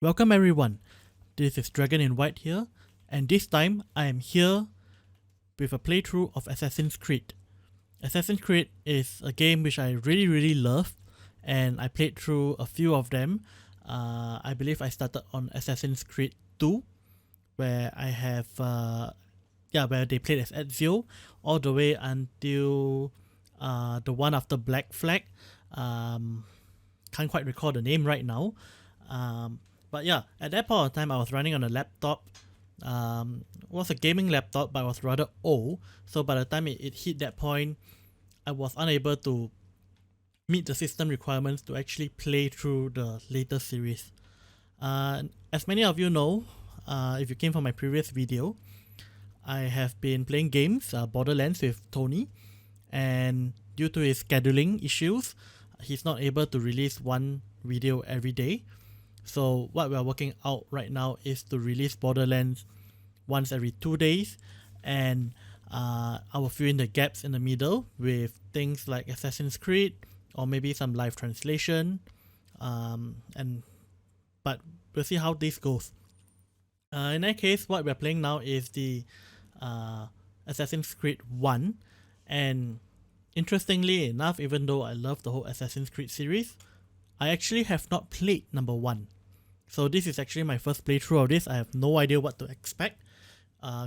Welcome everyone, this is DragonInWhite here, and this time I am here with a playthrough of Assassin's Creed. Assassin's Creed is a game which I really love, and I played through a few of them. I believe I started on Assassin's Creed 2, where I have, where they played as Ezio, all the way until the one after Black Flag. Can't quite recall the name right now. But yeah, at that point of time, I was running on a laptop. It was a gaming laptop, but it was rather old. So by the time it hit that point, I was unable to meet the system requirements to actually play through the later series. As many of you know, if you came from my previous video, I have been playing games, Borderlands with Tony, and due to his scheduling issues, he's not able to release one video every day. So what we are working out right now is to release Borderlands once every 2 days, and I will fill in the gaps in the middle with things like Assassin's Creed or maybe some live translation, but we'll see how this goes. In that case, what we're playing now is the Assassin's Creed 1, and interestingly enough, even though I love the whole Assassin's Creed series, I actually have not played number 1. So this is actually my first playthrough of this. I have no idea what to expect.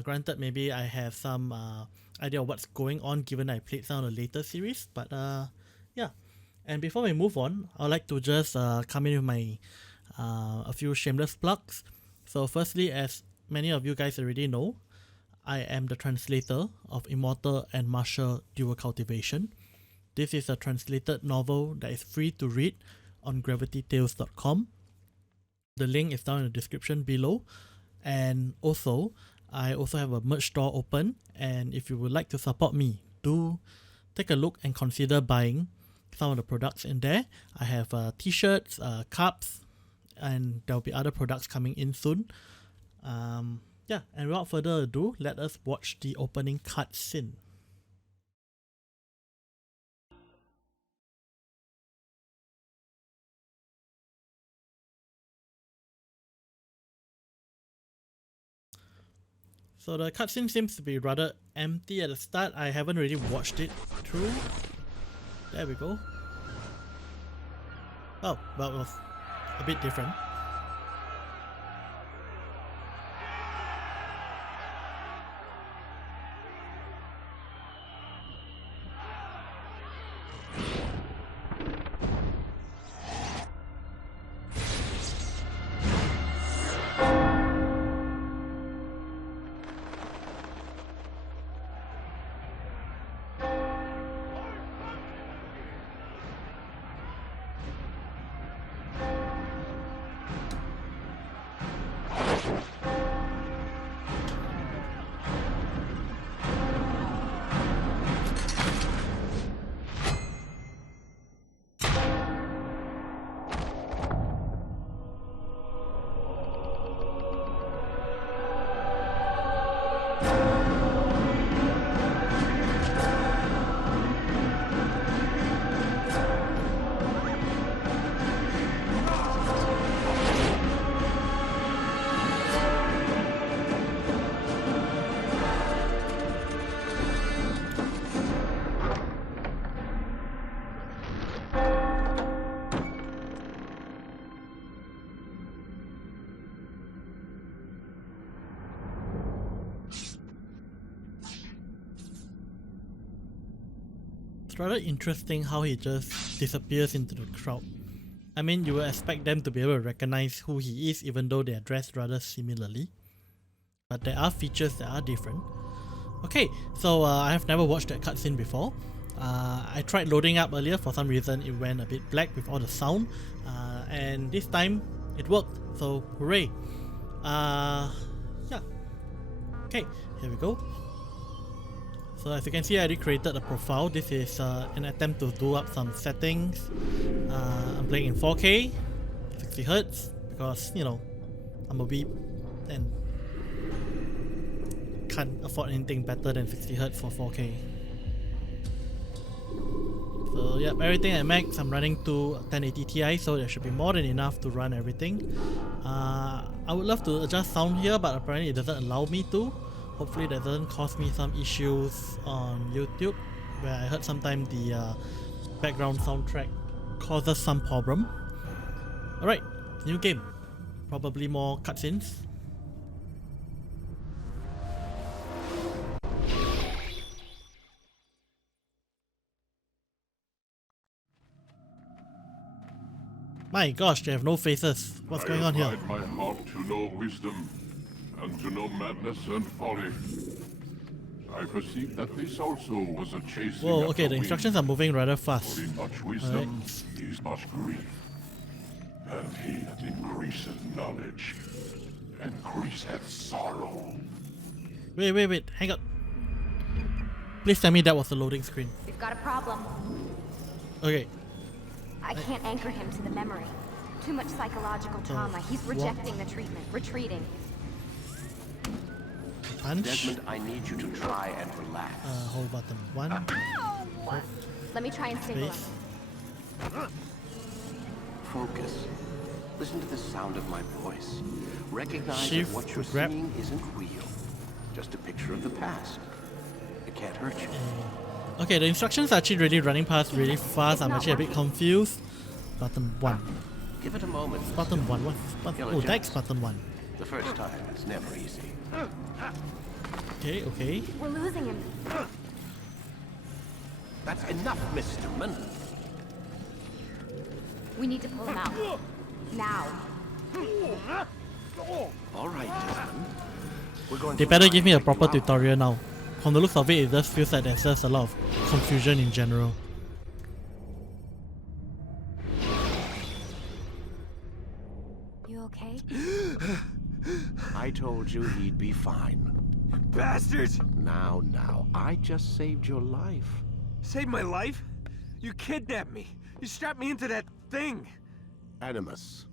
Granted, maybe I have some idea of what's going on given I played some of the later series. But yeah. And before we move on, I'd like to just come in with my a few shameless plugs. So firstly, as many of you guys already know, I am the translator of Immortal and Martial Dual Cultivation. This is a translated novel that is free to read on gravitytales.com. The link is down in the description below, and also I also have a merch store open, and if you would like to support me, do take a look and consider buying some of the products in there. I have t-shirts, cups, and there will be other products coming in soon. Yeah, and without further ado, let us watch the opening cutscene. So the cutscene seems to be rather empty at the start. I haven't really watched it through. There we go. Oh, well, it was a bit different. It's rather interesting how he just disappears into the crowd. I mean, you would expect them to be able to recognize who he is even though they are dressed rather similarly. But there are features that are different. Okay, so I have never watched that cutscene before. I tried loading up earlier, for some reason it went a bit black with all the sound. And this time it worked, so hooray. Yeah. Okay, here we go. So as you can see, I already created a profile. This is an attempt to do up some settings. I'm playing in 4K, 60Hz, because, you know, I'm a weeb and can't afford anything better than 60Hz for 4K. So yeah, everything at max. I'm running to 1080 Ti, so there should be more than enough to run everything. I would love to adjust sound here, but apparently it doesn't allow me to. Hopefully that doesn't cause me some issues on YouTube, where I heard sometimes the background soundtrack causes some problem. Alright, new game. Probably more cutscenes. My gosh, they have no faces. What's going on here? I applied my heart to know wisdom, and to know madness and folly. I perceived that this also was a chasing. Whoa, okay, the instructions are moving rather fast. For in much wisdom is much grief, and he that increaseth knowledge increaseth sorrow. Wait, hang on. Please tell me that was the loading screen. We've got a problem. Okay. I can't anchor him to the memory. Too much psychological trauma. He's rejecting the treatment, retreating. Punch. Desmond, I need you to try and relax. Hold button 1. Ow! Let me try and stabilize. Space. Focus. Listen to the sound of my voice. Recognize Shift, that what you're grab. seeing isn't real. Just a picture of the past. It can't hurt you. Okay, the instructions are actually really running past really fast. I'm actually a bit confused. Button 1. Give it a moment. Button 1. What's button? Oh, that's button 1. The first time is never easy. Okay. We're losing him. That's enough, Mr. Mann. We need to pull him out. Now. All right, Desmond. We're going They to better try give me a and proper figure out- tutorial now. From the looks of it, it just feels like there's just a lot of confusion in general. You okay? I told you he'd be fine. Bastards! Now, I just saved your life. Saved my life? You kidnapped me. You strapped me into that thing. Animus.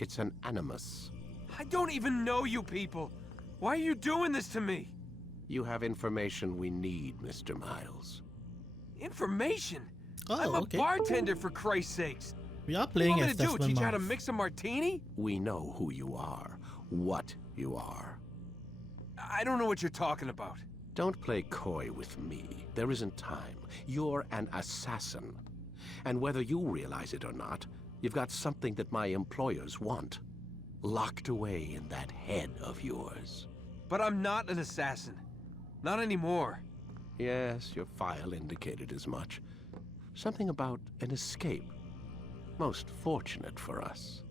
It's an animus. I don't even know you people. Why are you doing this to me? You have information we need, Mr. Miles. Information? Oh, I'm a okay. bartender, for Christ's sakes. We are What do playing you as want me to do? Desmond Teach you how to Miles. mix a martini? We know who you are, what you are. I don't know what you're talking about. Don't play coy with me. There isn't time. You're an assassin. And whether you realize it or not, you've got something that my employers want. Locked away in that head of yours. But I'm not an assassin. Not anymore. Yes, your file indicated as much. Something about an escape. Most fortunate for us.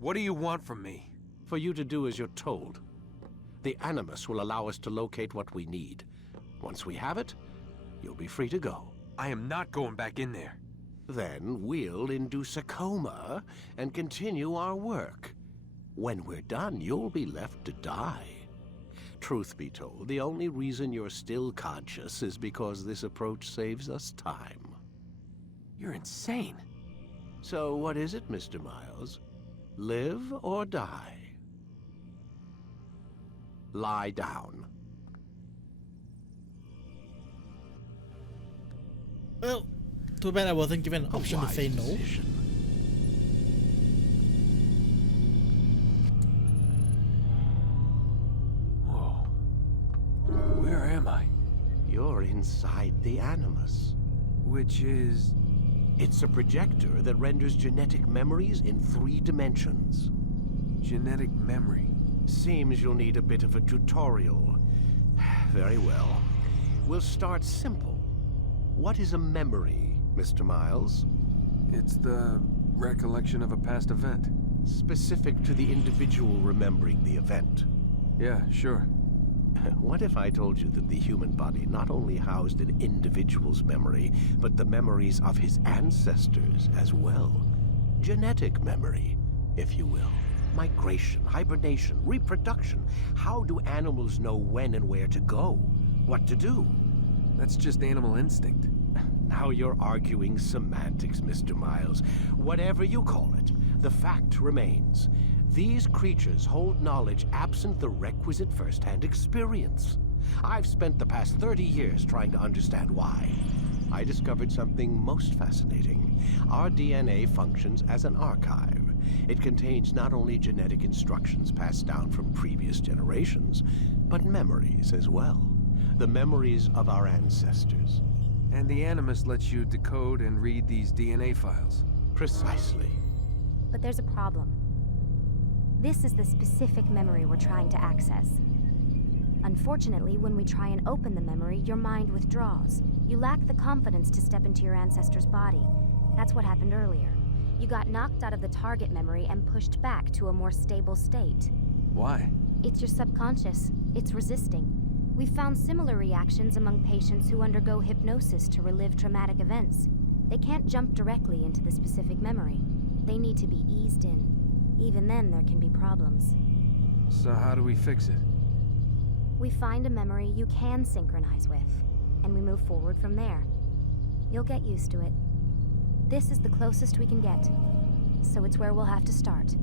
What do you want from me? For you to do as you're told. The Animus will allow us to locate what we need. Once we have it, you'll be free to go. I am not going back in there. Then we'll induce a coma and continue our work. When we're done, you'll be left to die. Truth be told, the only reason you're still conscious is because this approach saves us time. You're insane. So what is it, Mr. Miles? Live or die? Lie down. Well, too bad I wasn't given an A option to wise say no. decision. Whoa. Where am I? You're inside the Animus. Which is... It's a projector that renders genetic memories in 3 dimensions. genetic memory. Seems you'll need a bit of a tutorial. Very well. We'll start simple. What is a memory, Mr. Miles? It's the recollection of a past event. Specific to the individual remembering the event. Yeah, sure. What if I told you that the human body not only housed an individual's memory, but the memories of his ancestors as well? Genetic memory, if you will. Migration, hibernation, reproduction. How do animals know when and where to go? What to do? That's just animal instinct. Now you're arguing semantics, Mr. Miles. Whatever you call it, the fact remains. These creatures hold knowledge absent the requisite first-hand experience. I've spent the past 30 years trying to understand why. I discovered something most fascinating. Our DNA functions as an archive. It contains not only genetic instructions passed down from previous generations, but memories as well. The memories of our ancestors. And the Animus lets you decode and read these DNA files. Precisely. But there's a problem. This is the specific memory we're trying to access. Unfortunately, when we try and open the memory, your mind withdraws. You lack the confidence to step into your ancestor's body. That's what happened earlier. You got knocked out of the target memory and pushed back to a more stable state. Why? It's your subconscious. It's resisting. We've found similar reactions among patients who undergo hypnosis to relive traumatic events. They can't jump directly into the specific memory. They need to be eased in. Even then, there can be problems. So how do we fix it? We find a memory you can synchronize with, and we move forward from there. You'll get used to it. This is the closest we can get, so it's where we'll have to start.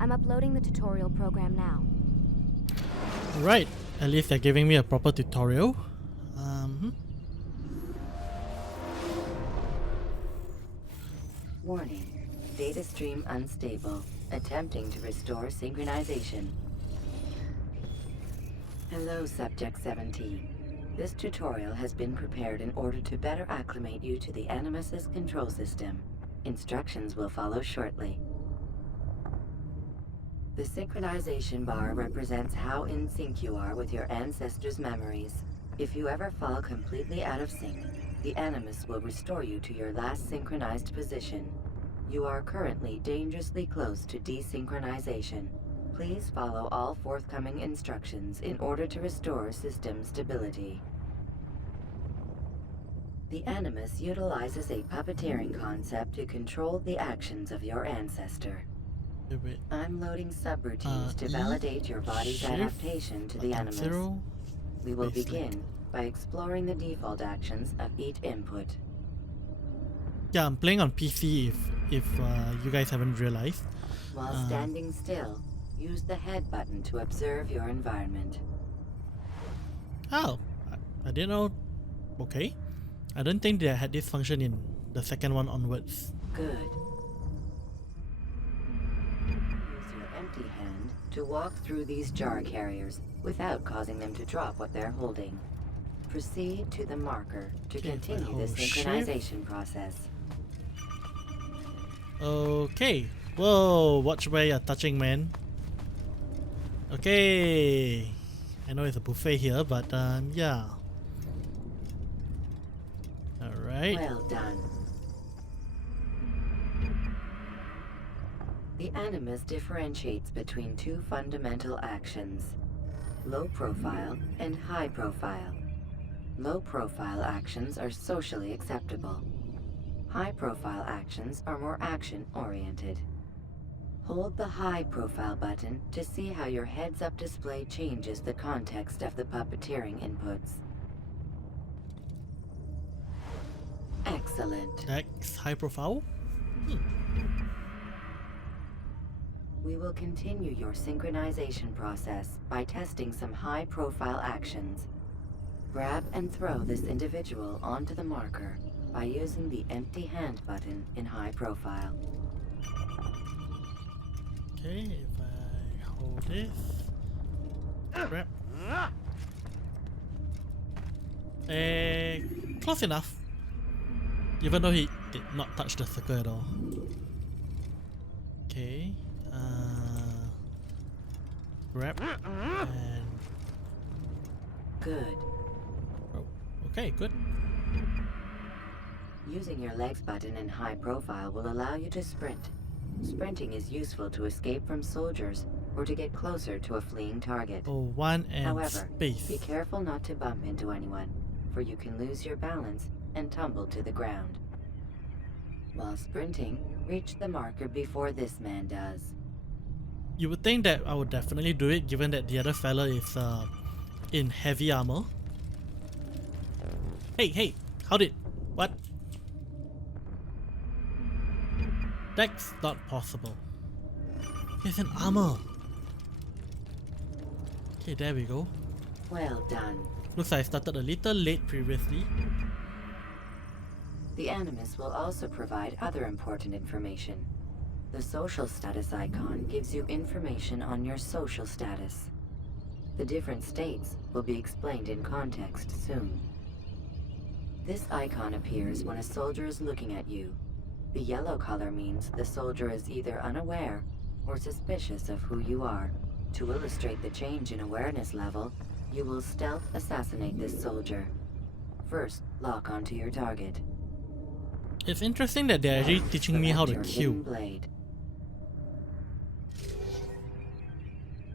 I'm uploading the tutorial program now. Right, at least they're giving me a proper tutorial. Warning. Data stream unstable. Attempting to restore synchronization. Hello, Subject 17. This tutorial has been prepared in order to better acclimate you to the Animus's control system. Instructions will follow shortly. The synchronization bar represents how in sync you are with your ancestors' memories. If you ever fall completely out of sync, the Animus will restore you to your last synchronized position. You are currently dangerously close to desynchronization. Please follow all forthcoming instructions in order to restore system stability. The Animus utilizes a puppeteering concept to control the actions of your ancestor. Wait. I'm loading subroutines to validate your body's Shift, adaptation to the Animus. 0. We will Baseline. begin by exploring the default actions of each input. Yeah, I'm playing on PC if you guys haven't realized. While standing still, use the head button to observe your environment. Oh, I didn't know. Okay. I don't think they had this function in the second one onwards. Good. Use your empty hand to walk through these jar carriers without causing them to drop what they're holding. Proceed to the marker to Okay, if I continue the hold shift. synchronization process. Okay. Whoa, watch where you're touching, man. Okay. I know it's a buffet here, but yeah. Alright. Well done. The Animus differentiates between two fundamental actions: low profile and high profile. Low profile actions are socially acceptable. High profile actions are more action oriented. Hold the high profile button to see how your heads-up display changes the context of the puppeteering inputs. Excellent. That's high profile. We will continue your synchronization process by testing some high-profile actions. Grab and throw this individual onto the marker by using the empty hand button in high profile. Okay, if I hold this. Grab. Close enough. Even though he did not touch the circle at all. Okay. Grab. And... Good. Oh, okay, good. Using your legs button in high profile will allow you to sprint. Sprinting is useful to escape from soldiers or to get closer to a fleeing target. Oh, 1 and However, space. be careful not to bump into anyone, for you can lose your balance and tumble to the ground. While sprinting, reach the marker before this man does. You would think that I would definitely do it given that the other fella is in heavy armor. Hey, how did... What? That's not possible. He's in armor. Okay, there we go. Well done. Looks like I started a little late previously. The Animus will also provide other important information. The social status icon gives you information on your social status. The different states will be explained in context soon. This icon appears when a soldier is looking at you. The yellow color means the soldier is either unaware or suspicious of who you are. To illustrate the change in awareness level, you will stealth assassinate this soldier. First, lock onto your target. It's interesting that they're actually teaching me how to Select your kill. hidden blade.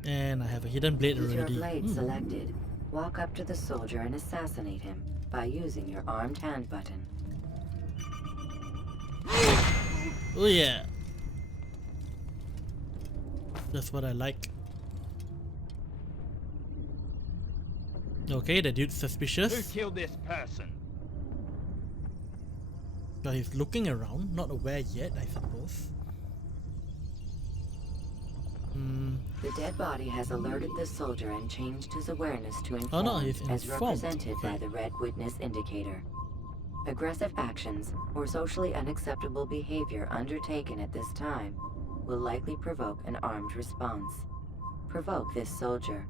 And I have a hidden blade With your already. blade selected, walk up to the soldier and assassinate him by using your armed hand button. Oh yeah. That's what I like. Okay, the dude's Who suspicious. killed this person? But he's looking around, not aware yet, I suppose. The dead body has alerted the soldier and changed his awareness to Oh no, informed, he's as informed. represented by Okay. the red witness indicator. Aggressive actions or socially unacceptable behavior undertaken at this time will likely provoke an armed response. Provoke this soldier.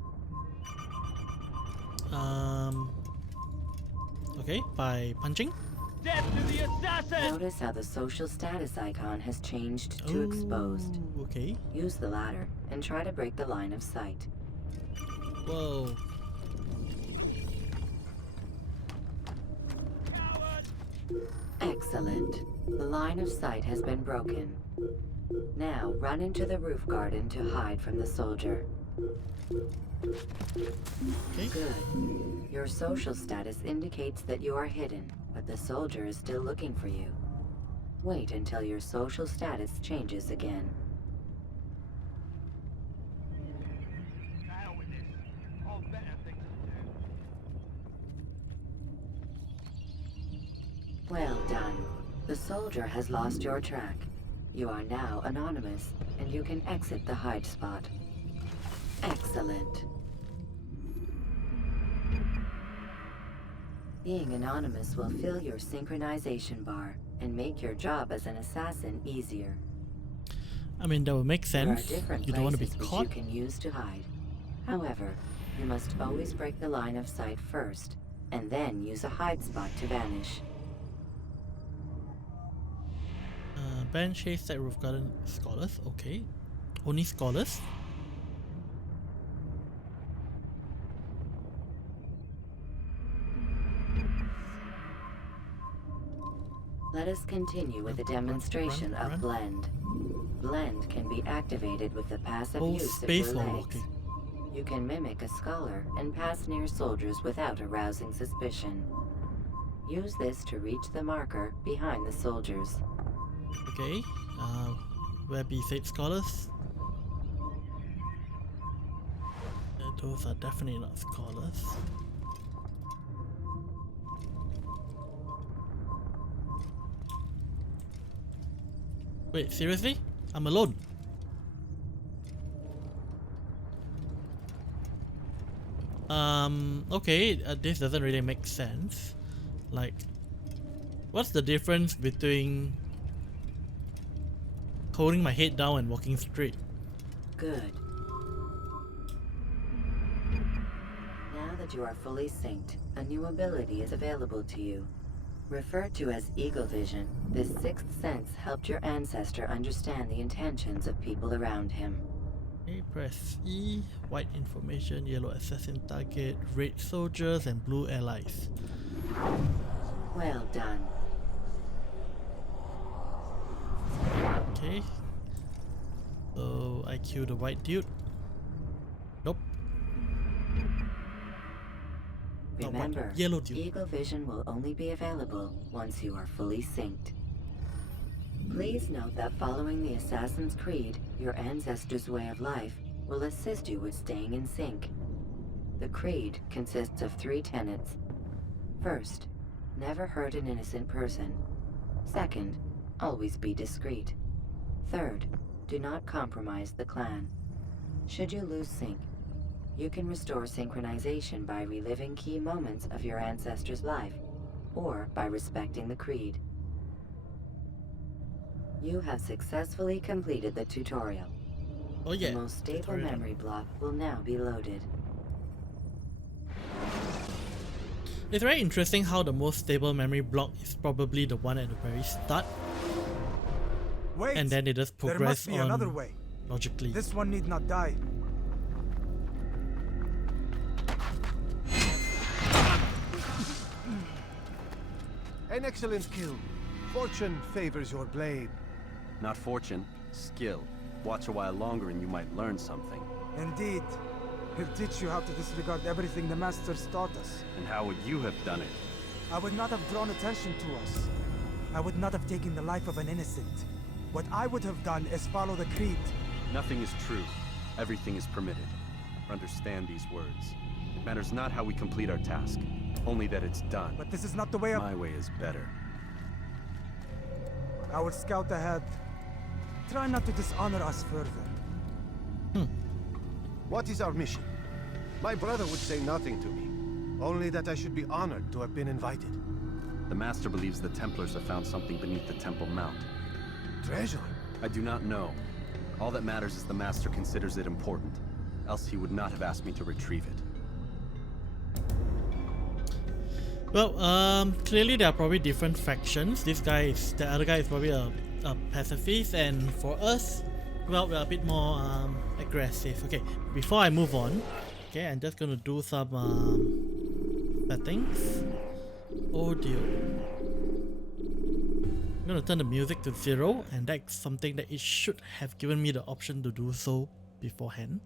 Okay, by punching. Death to the assassin! Notice how the social status icon has changed to exposed. Ooh, okay. Use the latter and try to break the line of sight. Whoa. Excellent. The line of sight has been broken. Now run into the roof garden to hide from the soldier. Okay. Good. Your social status indicates that you are hidden, but the soldier is still looking for you. Wait until your social status changes again. Hell with this. I've better things to do. Well done. The soldier has lost your track. You are now anonymous, and you can exit the hide spot. Excellent. Being anonymous will fill your synchronization bar and make your job as an assassin easier. I mean, that would make There are sense. different You don't want to be places which caught. you can use to hide. However, you must always break the line of sight first, and then use a hide spot to vanish. Ban chase side roof garden scholars. Okay. Only scholars. Let us continue with a Run, demonstration run, run. of Blend. Blend can be activated with the passive Oh, use of space your while legs. walking. You can mimic a scholar and pass near soldiers without arousing suspicion. Use this to reach the marker behind the soldiers. Okay. Where be said scholars? Those are definitely not scholars. Wait, seriously? I'm alone. Okay, this doesn't really make sense. Like, what's the difference between holding my head down and walking straight? Good. Now that you are fully synced, a new ability is available to you. Referred to as Eagle Vision, this sixth sense helped your ancestor understand the intentions of people around him. Okay, press E, white information, yellow assassin target, red soldiers, and blue allies. Well done. Okay. So I kill the white dude. Nope. Not white, Remember, yellow dude. Eagle Vision will only be available once you are fully synced. Please note that following the Assassin's Creed, your ancestors' way of life will assist you with staying in sync. The Creed consists of 3 tenets. First, never hurt an innocent person. Second, always be discreet. Third, do not compromise the clan. Should you lose sync, you can restore synchronization by reliving key moments of your ancestor's life, or by respecting the Creed. You have successfully completed the tutorial. Oh yeah. The most stable tutorial. memory block will now be loaded. It's very interesting how the most stable memory block is probably the one at the very start, Wait! and then they just There progress must be on another way. logically. This one need not die. An excellent kill. Fortune favors your blade. Not fortune, skill. Watch a while longer and you might learn something. Indeed. He'll teach you how to disregard everything the Masters taught us. And how would you have done it? I would not have drawn attention to us. I would not have taken the life of an innocent. What I would have done is follow the creed. Nothing is true. Everything is permitted. Understand these words. It matters not how we complete our task, only that it's done. But this is not the way of... My way is better. I will scout ahead. Try not to dishonor us further. What is our mission? My brother would say nothing to me. Only that I should be honored to have been invited. The Master believes the Templars have found something beneath the Temple Mount. Treasure? I do not know. All that matters is the Master considers it important. Else he would not have asked me to retrieve it. Well, clearly there are probably different factions. The other guy is probably a pacifist, and for us, well, we're a bit more aggressive. Okay, before I move on, okay, I'm just gonna do some settings. Audio. I'm gonna turn the music to 0, and that's something that it should have given me the option to do so beforehand,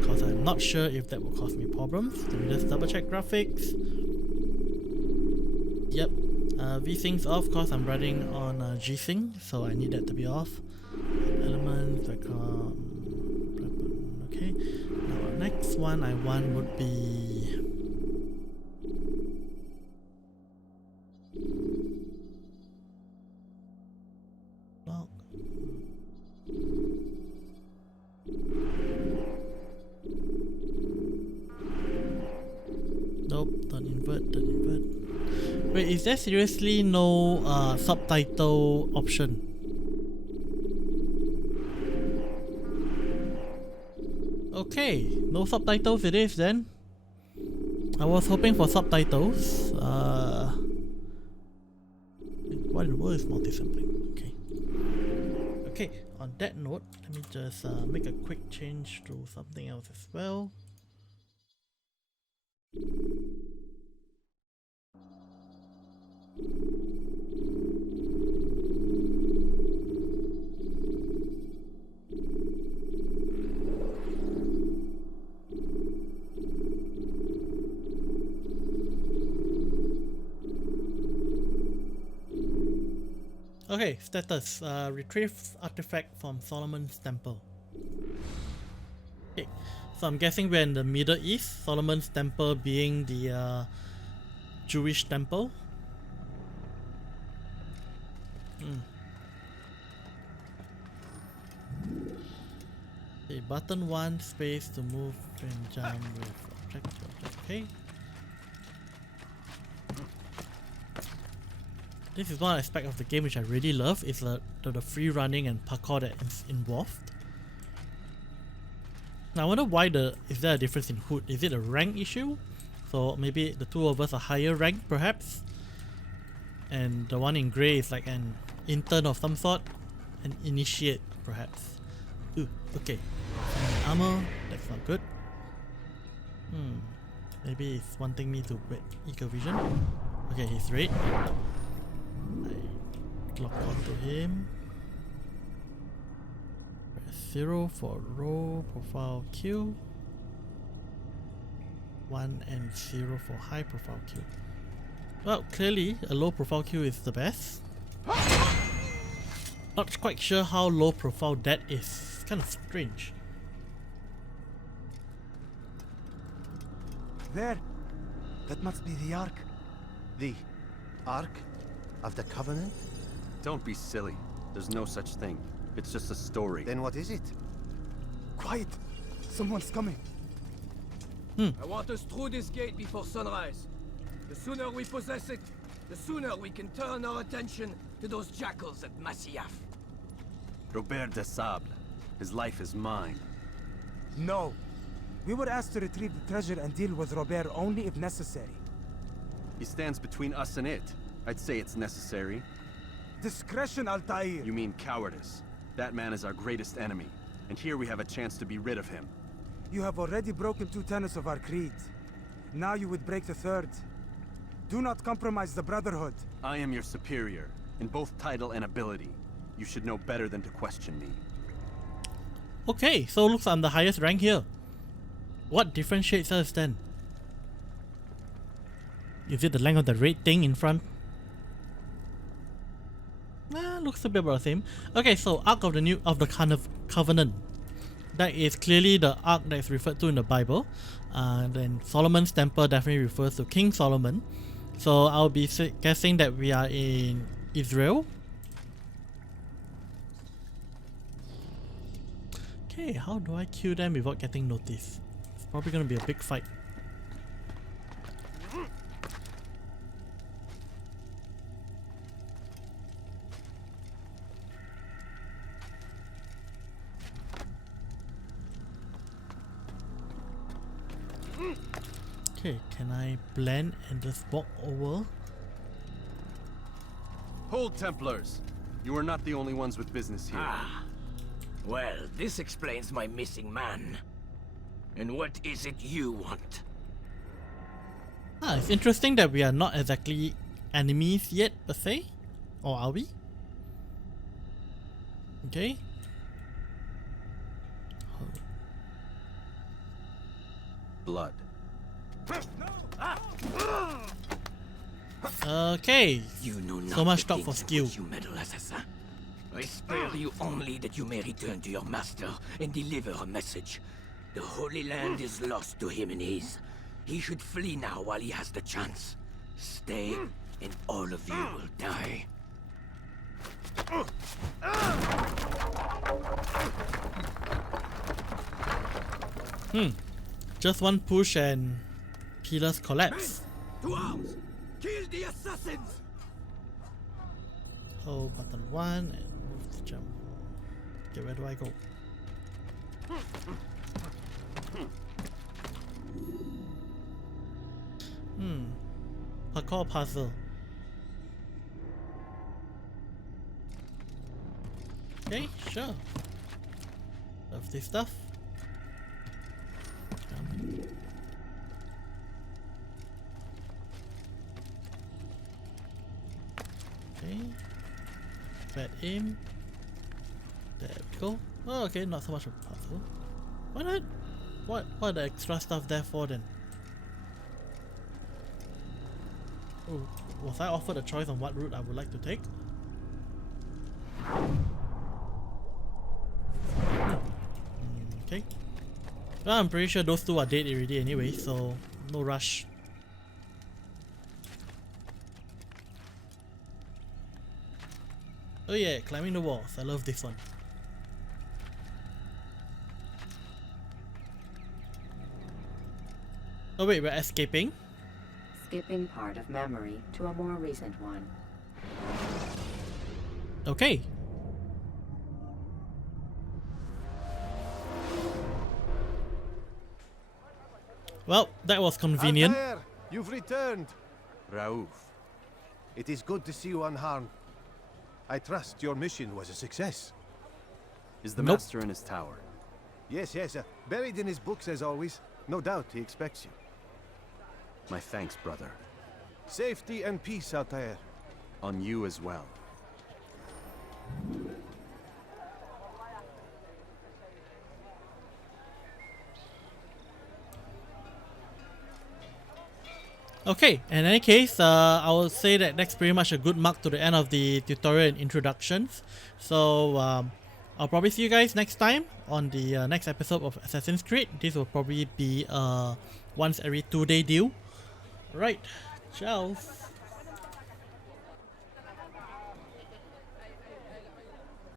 because I'm not sure if that will cause me problems. Let me just double check graphics. Yep, VSync's off because I'm running on G-Sync, so I need that to be off. Elements, background, okay. Now next one I want would be block. Nope, don't invert. Wait, is there seriously no subtitle option? Okay, no subtitles it is then. I was hoping for subtitles. What in the world is multi-sampling? Okay. Okay, on that note, let me just make a quick change to something else as well. Okay, status. Retrieve artifact from Solomon's Temple. Okay, so I'm guessing we're in the Middle East, Solomon's Temple being the Jewish temple. Okay, button 1, space to move and jump with object to object. Okay. This is one aspect of the game which I really love, is the free running and parkour that is involved. Now I wonder why is there a difference in HUD? Is it a rank issue? So maybe the two of us are higher rank perhaps? And the one in grey is like an intern of some sort? An initiate perhaps? Ooh, okay. Armor, that's not good. Maybe it's wanting me to wait eagle vision. Okay, he's red. I lock onto him. Press 0 for low profile Q. 1 and 0 for high profile Q. Well, clearly a low profile Q is the best. Not quite sure how low profile that is. It's kind of strange. There! That must be the Ark. The Ark of the Covenant? Don't be silly. There's no such thing. It's just a story. Then what is it? Quiet! Someone's coming. I want us through this gate before sunrise. The sooner we possess it, the sooner we can turn our attention to those jackals at Masyaf. Robert de Sable. His life is mine. No. We were asked to retrieve the treasure and deal with Robert only if necessary. He stands between us and it. I'd say it's necessary. Discretion, Altair. You mean cowardice. That man is our greatest enemy, and here we have a chance to be rid of him. You have already broken 2 tenets of our creed. Now you would break the 3rd. Do not compromise the Brotherhood. I am your superior, in both title and ability. You should know better than to question me. Okay, so looks I'm the highest rank here. What differentiates us then? Is it the length of the red thing in front? Looks a bit about the same. Okay, so Ark of the Covenant. That is clearly the ark that is referred to in the Bible. Then Solomon's Temple definitely refers to King Solomon. So I'll be guessing that we are in Israel. Okay, how do I kill them without getting noticed? It's probably gonna be a big fight. Okay, can I blend and just walk over? Hold, Templars! You are not the only ones with business here. Ah. Well, this explains my missing man. And what is it you want? It's interesting that we are not exactly enemies yet, per se. Or are we? Okay. Blood. Okay. You know not So much the talk things for in skill. which you meddle, assassin. I spare you only that you may return to your master and deliver a message. The Holy Land is lost to him and his. He should flee now while he has the chance. Stay, and all of you will die. Just one push and pillars collapse. To arms! Kill the assassins! Hold button 1 and move to jump. Okay, where do I go? Parkour puzzle. Okay, sure. Love this stuff. Okay. Fat aim. There we go. Oh, okay, not so much of a puzzle. Why not? What are the extra stuff there for then? Oh, was I offered a choice on what route I would like to take? Okay. Well, I'm pretty sure those two are dead already anyway, so no rush. Oh yeah, climbing the walls. I love this one. Oh wait, we're escaping? Skipping part of memory to a more recent one. Okay. Well, that was convenient. Altair, you've returned. Raouf. It is good to see you unharmed. I trust your mission was a success. Is the Nope. master in his tower? Yes, buried in his books as always. No doubt he expects you. My thanks, brother. Safety and peace, Altair. On you as well. Okay, in any case, I would say that that's pretty much a good mark to the end of the tutorial and introductions. So, I'll probably see you guys next time on the next episode of Assassin's Creed. This will probably be a once every 2-day deal. Right, ciao.